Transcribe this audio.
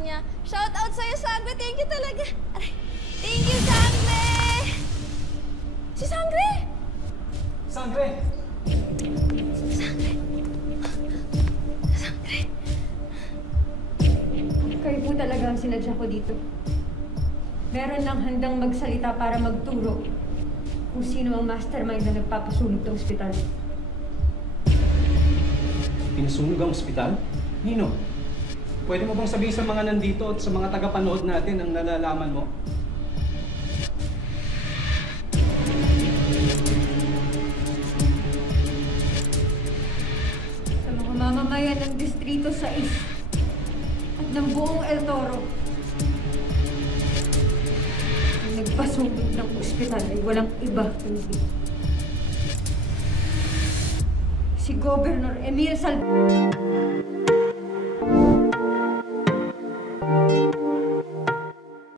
niya. Shout out sa'yo, Sangre. Thank you talaga. Aray. Thank you, Sangre! Si Sangre! Sangre! Sangre! Sangre! Kayo po talaga ang sinadya ko dito. Meron lang handang magsalita para magturo kung sino ang mastermind na nagpapasunog ng ospital. Pinasunog ang ospital? Nino, pwede mo bang sabihin sa mga nandito at sa mga tagapanood natin ang nalalaman mo? Sa mga mamamayan ng Distrito 6 at ng buong El Toro, ang nagpasunog ng ospital ay walang iba kundi si Governor Emil Salvador.